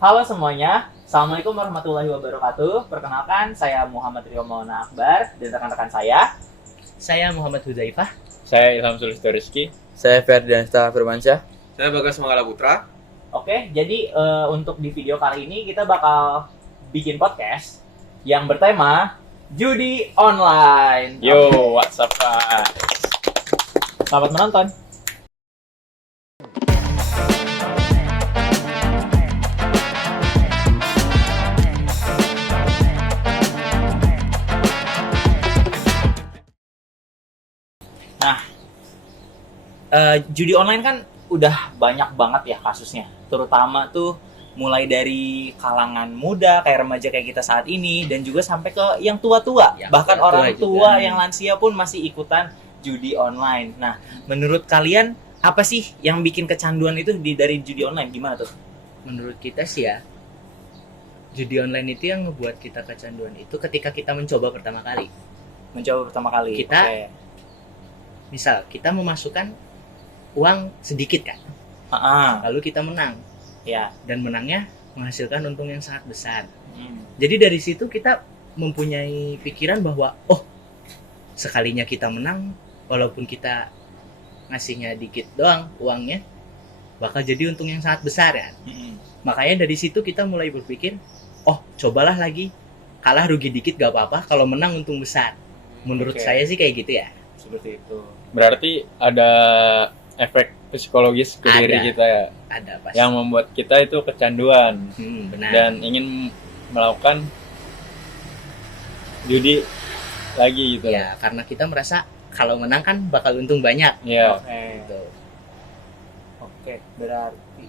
Halo semuanya, Assalamualaikum warahmatullahi wabarakatuh. Perkenalkan, saya Muhammad Rio Maulana Akbar dan rekan-rekan Saya Muhammad Hudzaifah. Saya Ilham Sulistyo Rizky. Saya Ferdiansyah Firmansyah. Saya Bagas Manggala Putra. Oke, jadi untuk di video kali ini kita bakal bikin podcast yang bertema judi online. Yo, what's up guys? Selamat menonton. Nah, judi online kan udah banyak banget ya kasusnya. Terutama tuh mulai dari kalangan muda kayak remaja kayak kita saat ini dan juga sampai ke yang tua-tua. Ya, Bahkan tua orang juga. tua yang lansia pun masih ikutan judi online. Nah, menurut kalian apa sih yang bikin kecanduan itu dari judi online? Gimana tuh? Menurut kita sih ya, judi online itu yang ngebuat kita kecanduan itu ketika kita mencoba pertama kali. Mencoba pertama kali. Kita- Oke. Misal, kita memasukkan uang sedikit kan, Ah, lalu kita menang. ya. Dan menangnya menghasilkan untung yang sangat besar. Hmm. Jadi dari situ kita mempunyai pikiran bahwa, oh, sekalinya kita menang, walaupun kita ngasihnya dikit doang uangnya, bakal jadi untung yang sangat besar ya. Hmm. Makanya dari situ kita mulai berpikir, oh cobalah lagi, kalah rugi dikit gak apa-apa, kalau menang untung besar. Menurut Oke. saya sih kayak gitu ya. Seperti itu. Berarti ada efek psikologis ke Ada. diri kita ya, Ada pasti. yang membuat kita itu kecanduan Benar. dan ingin melakukan judi lagi gitu. Ya karena kita merasa kalau menang kan bakal untung banyak. Iya. Oke. Gitu. Oke, berarti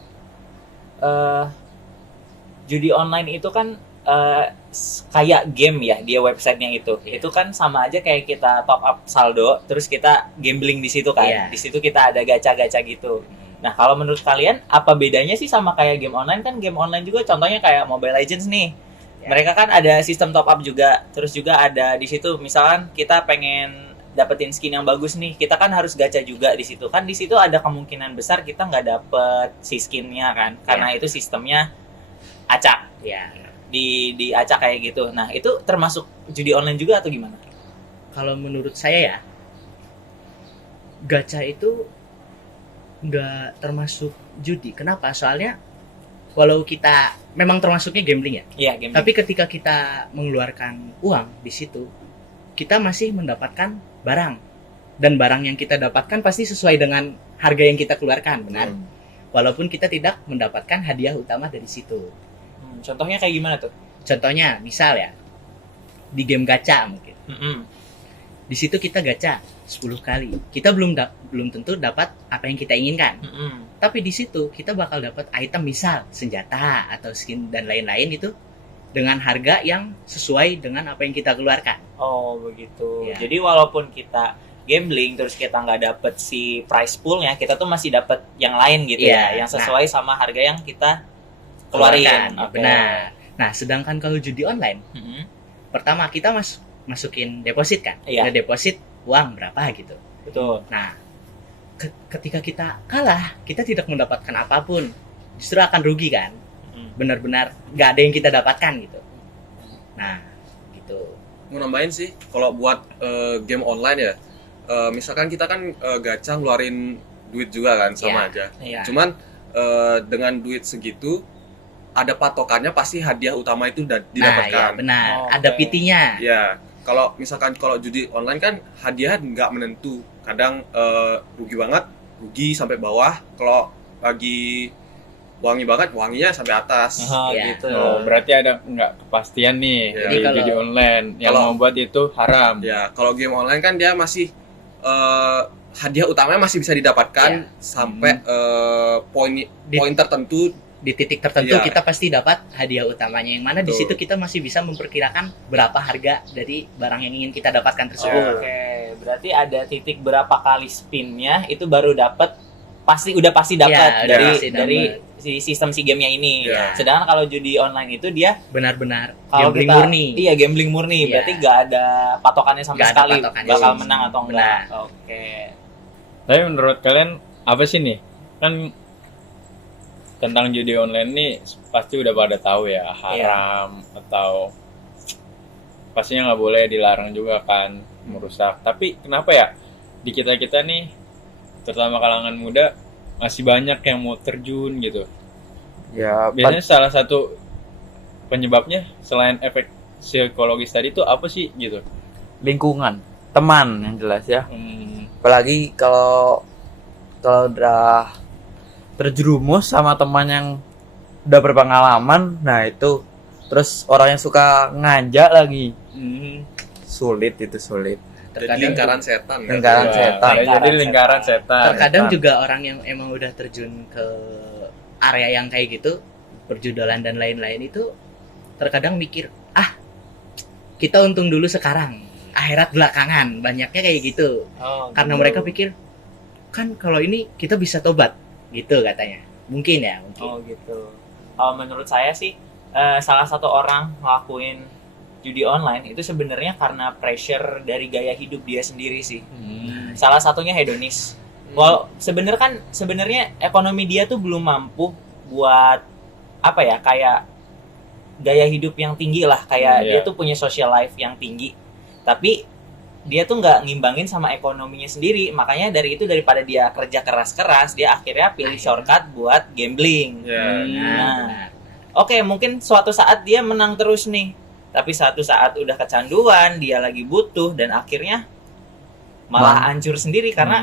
judi online itu kan kayak game ya, dia websitenya itu. Iya. Itu kan sama aja kayak kita top up saldo, terus kita gambling di situ kan. Iya. Di situ kita ada gacha-gacha gitu. Nah, kalau menurut kalian apa bedanya sih sama kayak game online? Kan game online juga contohnya kayak Mobile Legends nih. Ya. Mereka kan ada sistem top up juga. Terus juga ada di situ misalkan kita pengen dapetin skin yang bagus nih, kita kan harus gacha juga di situ. Kan di situ ada kemungkinan besar kita nggak dapet si skinnya kan, karena itu sistemnya acak, Ya. di acak kayak gitu. Nah, itu termasuk judi online juga atau gimana? Kalau menurut saya ya, gacha itu nggak termasuk judi. Kenapa? Soalnya walau kita memang termasuknya gambling ya, Iya, game. tapi ketika kita mengeluarkan uang di situ, kita masih mendapatkan barang. Dan barang yang kita dapatkan pasti sesuai dengan harga yang kita keluarkan, benar? Walaupun kita tidak mendapatkan hadiah utama dari situ. Contohnya kayak gimana tuh? Contohnya, misal ya, di game gacha mungkin. Mm-mm. Di situ kita gacha 10 kali. Kita belum tentu dapat apa yang kita inginkan. Mm-mm. Tapi di situ kita bakal dapat item misal senjata atau skin dan lain-lain itu dengan harga yang sesuai dengan apa yang kita keluarkan. Oh, begitu. Ya. Jadi walaupun kita gambling terus kita nggak dapet si prize poolnya, kita tuh masih dapet yang lain gitu Iya, ya, yang sesuai sama harga yang kita Keluarkan, keluarin. ya Oke. benar. Nah, sedangkan kalau judi online, Mm-mm. pertama kita masukin deposit kan? Iya. Deposit uang berapa gitu. Betul. Nah, ketika kita kalah, kita tidak mendapatkan apapun. Justru akan rugi kan? Mm. Benar-benar nggak ada yang kita dapatkan gitu. Nah, gitu. Mau nambahin sih, kalau buat game online ya, misalkan kita kan gacha ngeluarin duit juga kan, sama aja. Iya. Cuman dengan duit segitu, ada patokannya pasti hadiah utama itu Nah, ya didapatkan. benar. Oke. Ada PT-nya. Ya, kalau misalkan kalau judi online kan hadiah nggak menentu. Kadang rugi banget, rugi sampai bawah. Kalau lagi wangi banget, wanginya sampai atas. Oh, Iya. gitu. Oh, berarti ada nggak kepastian nih Ya. di Jadi kalau- judi online yang kalau- membuat itu haram. Ya, kalau game online kan dia masih hadiah utamanya masih bisa didapatkan sampai poin tertentu. Di titik tertentu Iya. kita pasti dapat hadiah utamanya, yang mana di Betul. situ kita masih bisa memperkirakan berapa harga dari barang yang ingin kita dapatkan tersebut. Oke, berarti ada titik berapa kali spinnya itu baru dapat udah pasti dapat Iya, dari udah pasti dari dapet. si sistem si gamenya ini. Iya. Sedangkan kalau judi online itu dia Benar-benar kalau gambling kita, murni. Iya, gambling murni. Iya. Berarti nggak ada patokannya sama Nggak ada sekali patokannya bakal sih. menang atau enggak. Benar. Oke. Tapi menurut kalian apa sih nih? Kan tentang judi online nih pasti udah pada tahu ya, haram atau pastinya nggak boleh, dilarang juga kan, merusak. Tapi kenapa ya di kita nih, terutama kalangan muda, masih banyak yang mau terjun gitu? Ya, Biasanya salah satu penyebabnya selain efek psikologis tadi itu apa sih gitu? lingkungan, teman yang jelas ya. Hmm, Apalagi kalau udah terjerumus sama teman yang udah berpengalaman, nah itu terus orang yang suka ngajak lagi, sulit. Jadi Terkadang lingkaran setan kan? Lingkaran ya, setan. jadi lingkaran setan. terkadang setan. juga orang yang emang udah terjun ke area yang kayak gitu, perjudolan dan lain-lain itu terkadang mikir, kita untung dulu sekarang, akhirat belakangan, banyaknya kayak gitu. Karena mereka pikir kan kalau ini kita bisa tobat gitu katanya, mungkin. Oh gitu. Kalau menurut saya sih salah satu orang ngelakuin judi online itu sebenarnya karena pressure dari gaya hidup dia sendiri sih. Salah satunya hedonis. Sebenarnya ekonomi dia tuh belum mampu buat apa ya, kayak gaya hidup yang tinggi lah, kayak dia tuh punya social life yang tinggi. Tapi dia tuh nggak ngimbangin sama ekonominya sendiri, makanya dari itu daripada dia kerja keras-keras, dia akhirnya pilih shortcut buat gambling. Ya. Benar. Oke, mungkin suatu saat dia menang terus nih, tapi suatu saat udah kecanduan, dia lagi butuh, dan akhirnya malah hancur sendiri karena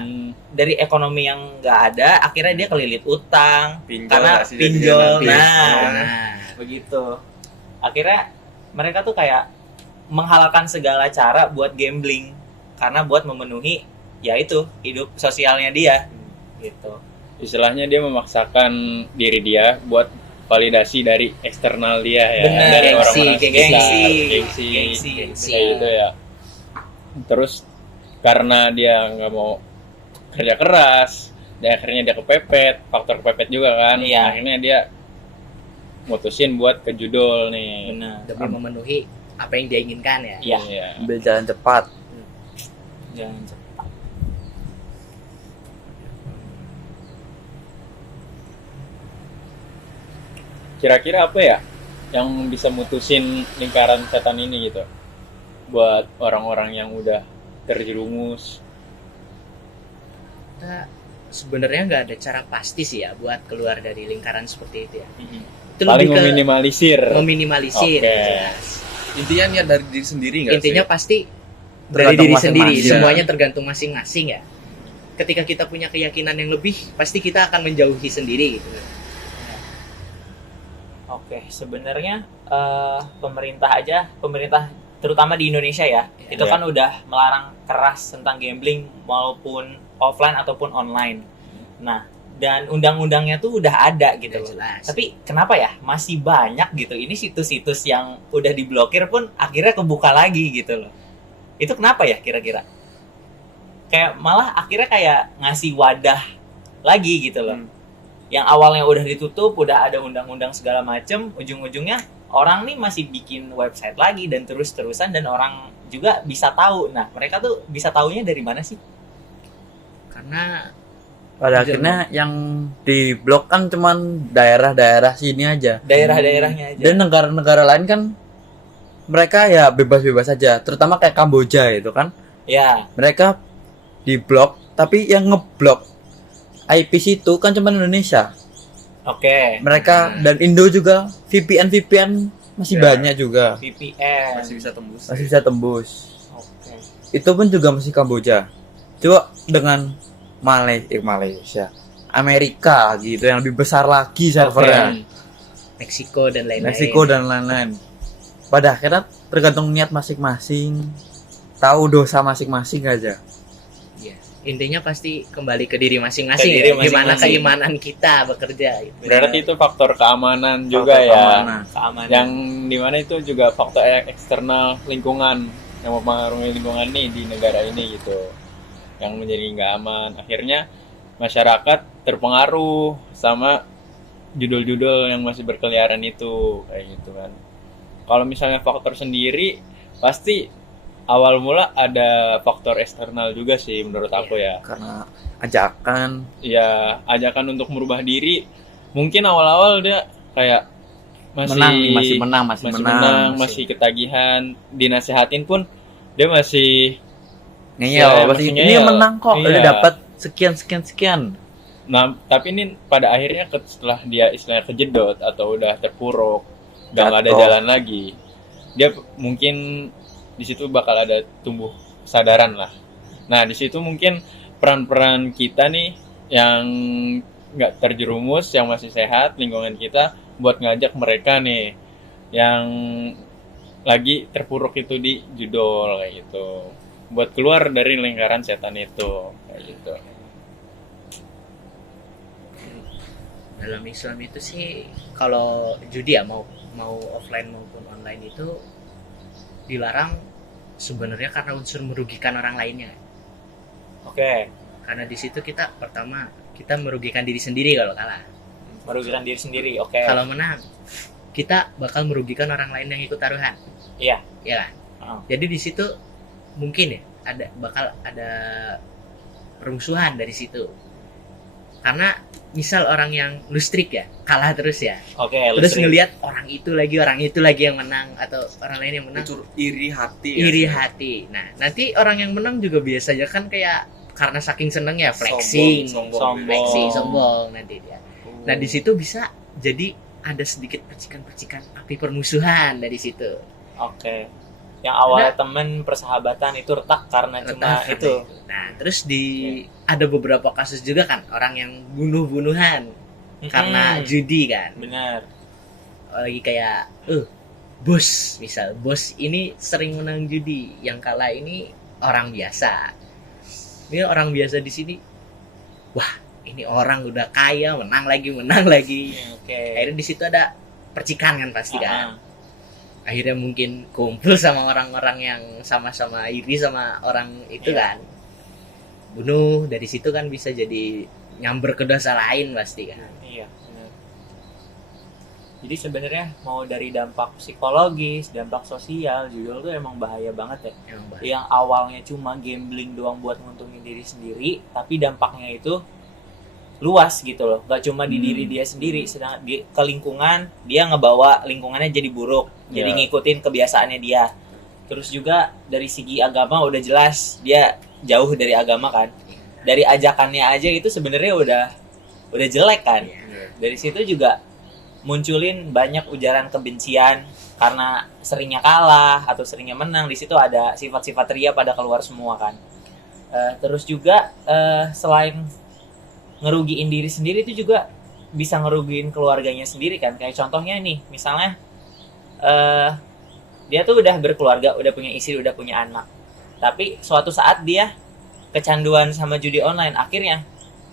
dari ekonomi yang nggak ada, akhirnya dia kelilit utang, Pinjol karena nggak sih jadinya pinjol. nanti? Nah, begitu. Akhirnya mereka tuh kayak menghalalkan segala cara buat gambling karena buat memenuhi yaitu hidup sosialnya dia gitu. Istilahnya dia memaksakan diri dia buat validasi dari eksternal dia ya, Bener. dari Gengsi, orang-orang gengsi. gengsi kayak gitu ya. Terus karena dia nggak mau kerja keras, dan akhirnya dia kepepet, faktor kepepet juga kan. Iya. Akhirnya dia mutusin buat ke judul nih. Benar. Demi memenuhi apa yang dia inginkan ya. Iya. Iya. Ambil jalan cepat. Jangan cepat. Kira-kira apa ya yang bisa mutusin lingkaran setan ini gitu? Buat orang-orang yang udah terjerumus. Kita sebenarnya nggak ada cara pasti sih ya buat keluar dari lingkaran seperti itu ya. Itu Paling lebih ke meminimalisir. meminimalisir. Oke. Jelas. Intinya niat dari diri sendiri nggak Intinya sih? pasti dari Tergantung diri sendiri, masing-masing. semuanya tergantung masing-masing ya. Ketika kita punya keyakinan yang lebih, pasti kita akan menjauhi sendiri gitu. Oke, sebenarnya pemerintah terutama di Indonesia ya, itu Iya. kan udah melarang keras tentang gambling maupun offline ataupun online. Nah, dan undang-undangnya tuh udah ada gitu loh. Jelas. Tapi kenapa ya masih banyak gitu ini situs-situs yang udah diblokir pun akhirnya kebuka lagi gitu loh. Itu kenapa ya kira-kira? Kayak malah akhirnya kayak ngasih wadah lagi gitu loh. Yang awalnya udah ditutup, udah ada undang-undang segala macem, ujung-ujungnya orang nih masih bikin website lagi dan terus-terusan, dan orang juga bisa tahu. Nah, mereka tuh bisa taunya dari mana sih? Karena Pada akhirnya yang diblok kan cuman daerah-daerah sini aja. Daerah-daerahnya aja. Dan negara-negara lain kan mereka ya bebas-bebas aja. Terutama kayak Kamboja itu kan. Ya, Mereka diblok, tapi yang ngeblok IP situ kan cuma Indonesia. oke. Mereka dan Indo juga VPN masih Ya. banyak juga. VPN. Masih bisa tembus. Masih bisa tembus. Oke. Itu pun juga masih Kamboja. Coba dengan Malaysia, Amerika gitu yang lebih besar lagi servernya. Meksiko dan lain-lain. Meksiko dan lain-lain. Pada akhirnya tergantung niat masing-masing, tahu dosa masing-masing aja. Iya. Intinya pasti kembali ke diri masing-masing. Ke diri Ya. Gimana masing-masing. keimanan kita bekerja gitu. Berarti itu faktor keamanan juga Faktor ya. keamanan. Keamanan. Yang dimana itu juga faktor eksternal lingkungan yang mempengaruhi lingkungan nih di negara ini gitu, yang menjadi nggak aman. Akhirnya masyarakat terpengaruh sama judul-judul yang masih berkeliaran itu kayak gitu kan. Kalau misalnya faktor sendiri pasti awal mula ada faktor eksternal juga sih menurut aku ya. Karena ajakan Ya, ajakan untuk merubah diri mungkin awal-awal dia kayak masih menang, masih menang. masih ketagihan, dinasehatin pun dia masih Ngeyel, masih ini ngeyel. menang kok, Iya. udah dapat sekian. Nah, tapi ini pada akhirnya setelah dia istilahnya kejedot atau udah terpuruk, udah nggak ada Jatuh. jalan lagi, dia mungkin di situ bakal ada tumbuh kesadaran lah. Nah, di situ mungkin peran-peran kita nih yang nggak terjerumus, yang masih sehat, lingkungan kita buat ngajak mereka nih yang lagi terpuruk itu di judul kayak gitu, buat keluar dari lingkaran setan itu kayak gitu. Dalam Islam itu sih kalau judi ya mau offline maupun online itu dilarang sebenarnya karena unsur merugikan orang lainnya. Oke, Karena di situ kita pertama kita merugikan diri sendiri kalau kalah. merugikan diri sendiri. Oke. Kalau menang kita bakal merugikan orang lain yang ikut taruhan. Iya. Ya kan? Oh. Jadi di situ mungkin ya bakal ada permusuhan dari situ. Karena misal orang yang lustrik ya kalah terus ya. Oke, Terus listrik. ngelihat orang itu lagi yang menang atau orang lain yang menang, Itu iri hati ya, iri sebenarnya. hati. Nah, nanti orang yang menang juga biasanya kan kayak karena saking seneng ya flexing, Sombong. flexing, sombong nanti dia. Nah, di situ bisa jadi ada sedikit percikan-percikan api permusuhan dari situ. Oke. Yang awalnya temen persahabatan itu retak karena cuma Retak itu. Nah, terus ada beberapa kasus juga kan orang yang bunuh-bunuhan karena judi kan. Benar. Lagi kayak bos misal bos ini sering menang judi, yang kalah ini orang biasa. Ini orang biasa di sini, wah ini orang udah kaya menang lagi. Oke. Akhirnya di situ ada percikan kan pasti kan. Ah, Akhirnya mungkin kumpul sama orang-orang yang sama-sama iri sama orang itu Iya. kan, bunuh. Dari situ kan bisa jadi nyamber ke dosa lain pasti kan. Iya, benar. Jadi sebenarnya mau dari dampak psikologis, dampak sosial, judul tuh emang bahaya banget ya. Yang bahaya. Yang awalnya cuma gambling doang buat nguntungin diri sendiri, tapi dampaknya itu luas gitu loh. Gak cuma di diri dia sendiri, sedangkan ke lingkungan dia ngebawa lingkungannya jadi buruk, jadi Ya. ngikutin kebiasaannya dia. Terus juga dari segi agama udah jelas dia jauh dari agama kan. Dari ajakannya aja itu sebenarnya udah jelek kan. Iya. Dari situ juga munculin banyak ujaran kebencian karena seringnya kalah atau seringnya menang. Di situ ada sifat-sifat ria pada keluar semua kan. Terus juga selain ngerugiin diri sendiri itu juga bisa ngerugiin keluarganya sendiri kan. Kayak contohnya nih, misalnya dia tuh udah berkeluarga, udah punya istri, udah punya anak. Tapi suatu saat dia kecanduan sama judi online, akhirnya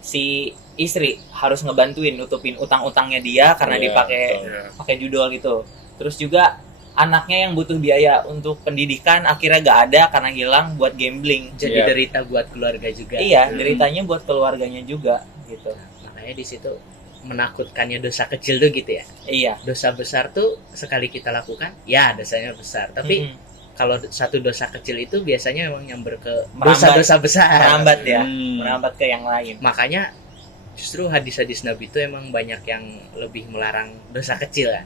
si istri harus ngebantuin nutupin utang-utangnya dia karena Iya, dipakai betul. pakai judul gitu. Terus juga anaknya yang butuh biaya untuk pendidikan akhirnya gak ada karena hilang buat gambling. Jadi Iya. derita buat keluarga juga. Iya, deritanya buat keluarganya juga gitu. Makanya di situ menakutkannya dosa kecil tuh gitu ya. Iya. Dosa besar tuh sekali kita lakukan, ya dosanya besar. Tapi Mm-mm. kalau satu dosa kecil itu biasanya memang nyamber ke Merambat. dosa-dosa besar. merambat ya, Hmm. merambat ke yang lain. Makanya justru hadis-hadis Nabi itu emang banyak yang lebih melarang dosa kecil kan.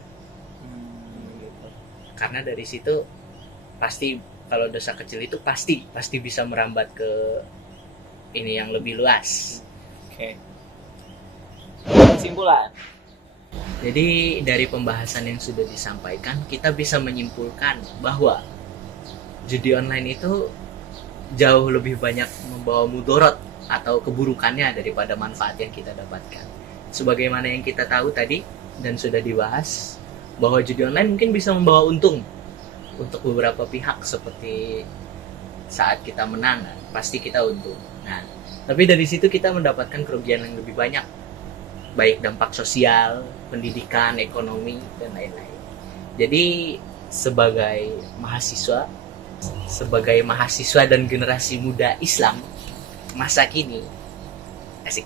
Gitu. Karena dari situ pasti kalau dosa kecil itu pasti bisa merambat ke ini yang lebih luas. Oke. Kesimpulan. Jadi dari pembahasan yang sudah disampaikan kita bisa menyimpulkan bahwa judi online itu jauh lebih banyak membawa mudorot atau keburukannya daripada manfaat yang kita dapatkan. Sebagaimana yang kita tahu tadi dan sudah dibahas bahwa judi online mungkin bisa membawa untung untuk beberapa pihak, seperti saat kita menang kan, pasti kita untung. Nah, tapi dari situ kita mendapatkan kerugian yang lebih banyak, baik dampak sosial, pendidikan, ekonomi, dan lain-lain. Jadi sebagai mahasiswa dan generasi muda Islam masa kini, asik,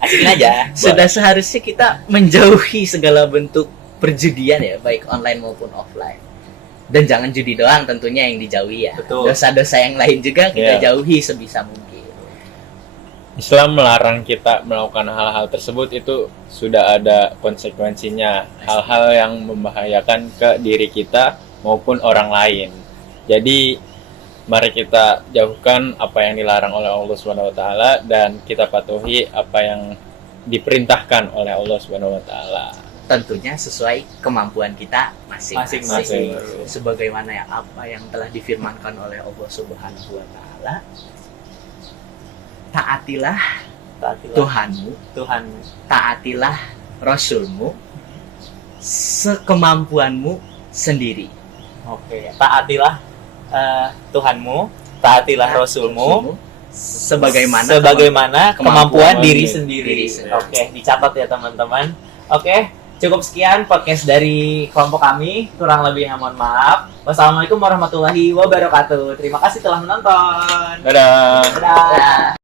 Asikin aja. sudah seharusnya kita menjauhi segala bentuk perjudian ya, baik online maupun offline. Dan jangan judi doang tentunya yang dijauhi ya. Betul. Dosa-dosa yang lain juga kita Iya. jauhi sebisa mungkin. Islam melarang kita melakukan hal-hal tersebut, itu sudah ada konsekuensinya, hal-hal yang membahayakan ke diri kita maupun orang lain. Jadi mari kita jauhkan apa yang dilarang oleh Allah Subhanahu wa taala dan kita patuhi apa yang diperintahkan oleh Allah Subhanahu wa taala. Tentunya sesuai kemampuan kita masing-masing. Masing-masing. Sebagaimana yang apa yang telah difirmankan oleh Allah Subhanahu wa taala, taatilah Taatilah Tuhanmu, Tuhan. taatilah Rasulmu sekemampuanmu sendiri. Oke, taatilah Tuhanmu, taatilah Rasulmu sebagaimana kemampuan diri sendiri. Oke, dicatat ya teman-teman. Oke, cukup sekian podcast dari kelompok kami. Kurang lebihnya mohon maaf. Wassalamualaikum warahmatullahi wabarakatuh. Terima kasih telah menonton. Dadah. Dadah.